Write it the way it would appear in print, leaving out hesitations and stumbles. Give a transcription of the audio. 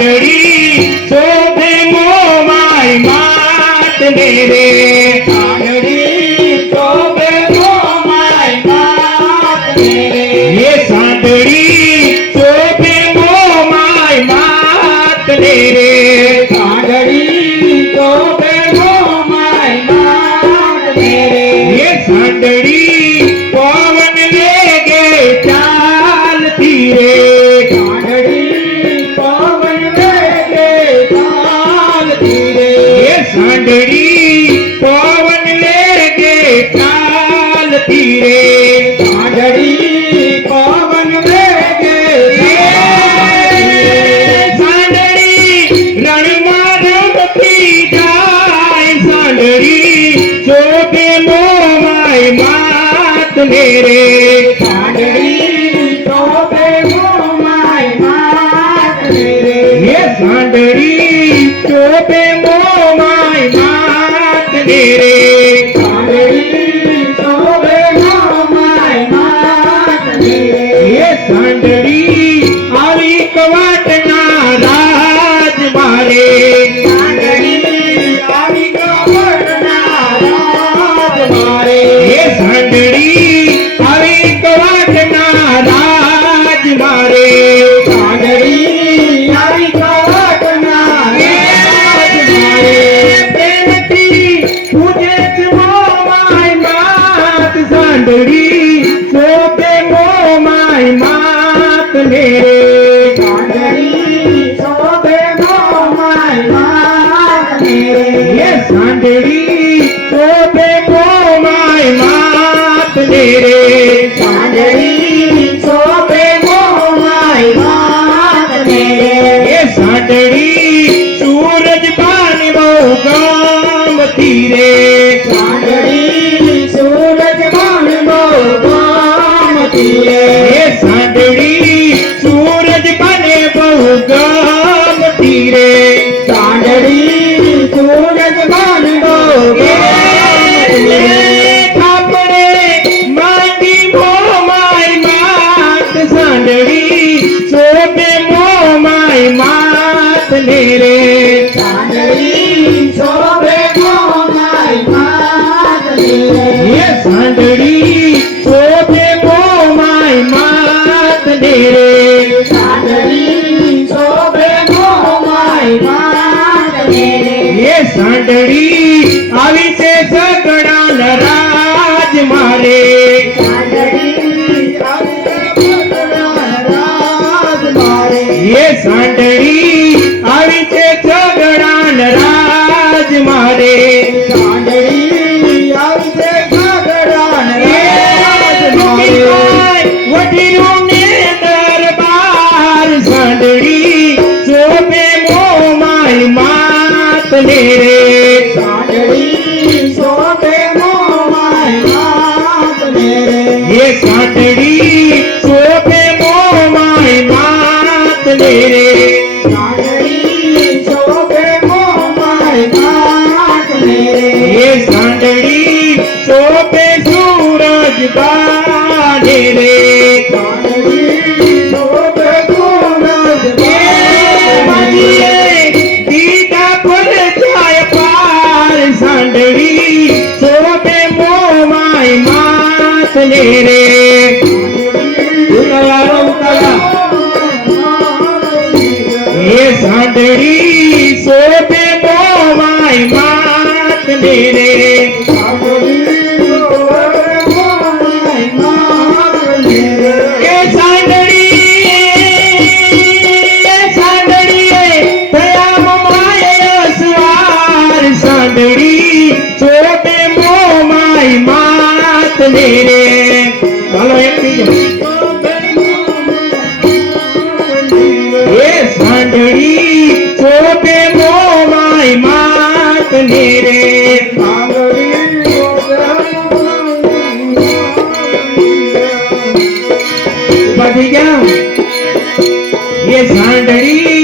सांडड़ी शोभे मोमाई मात मेरे सांडड़ी शोभे मोमाई मात मेरे ये सांडड़ी शोभे मोमाई मात मेरे सांडड़ी शोभे मोमाई मात मेरे ये सांडड़ी पवन वेगे चालती रे सांडड़ी पवन वेगे चालती रे ये सांडड़ी पवन वेगे चालती रे सांडड़ी पवन वेगे सांडड़ी रणमा रमती जाए सांडड़ी शोभे मोमाई मात मेरे सांडड़ी शोभे मोमाई मात मेरे ये सांडड़ी शोभे मोमाई मात मेरे सांडड़ी शोभे मोमाई मात मेरे ये सांडड़ी आवी कवाटना राज मारे सांडड़ी आवी कवटना राज मारे ये सांडड़ी आवी कवाटना राज मारे सांडड़ी आवी कवटना राज मारे प्रेमती पूजेच मोमाई मात सांडड़ी शोभे मोमाई मात मेरे सांडड़ी शोभे मोमाई मात मेरे ये सांडड़ी शोभे मोमाई मात मेरे सांडड़ी शोभे मोमाई मात मेरे ये सांडड़ी सूरज पानी गाम तीरे सांडड़ी सूरज मान गाम तीरे ये सांडड़ी सूरज बने गाम तीरे सांडड़ी सूरज मान गाम तीरे थापड़े माटी मोमाई मात सांडड़ी शोभे मोमाई मात मेरे सांडड़ी शोभे मोमाई मात मेरे ये सांडड़ी शोभे मोमाई मात मेरे सांडड़ी शोभे मोमाई मात मेरे ये सांडड़ी आवी से सगड़ा राज मारे सांडड़ी राज मारे ये सांडड़ी आवी से सगड़ा राज मारे सांडड़ी आविसे घागरान राज मारे वडीलों ने दरबार सांडड़ी शोभे मोमाई मात मेरे सांडड़ी शोभे मोमाई मात मेरे ये सांडड़ी शोभे मोमाई मात मेरे सांडड़ी शोभे मोमाई मात मेरे ये सांडड़ी शोभे सूरज बाने रे सांडड़ी शोभे सूरज माजिए दीदा पुर जाय पार सांडड़ी शोभे मोमाई मात मेरे ये सांडड़ी शोभे मोमाई मात मेरे ये सांडड़ी दया मोमाई असवार सांडड़ी शोभे मोमाई मात मेरे चलो एक बीजो ये सांडड़ी शोभे मोमाई मात मेरे बढ़ गया ये सांडड़ी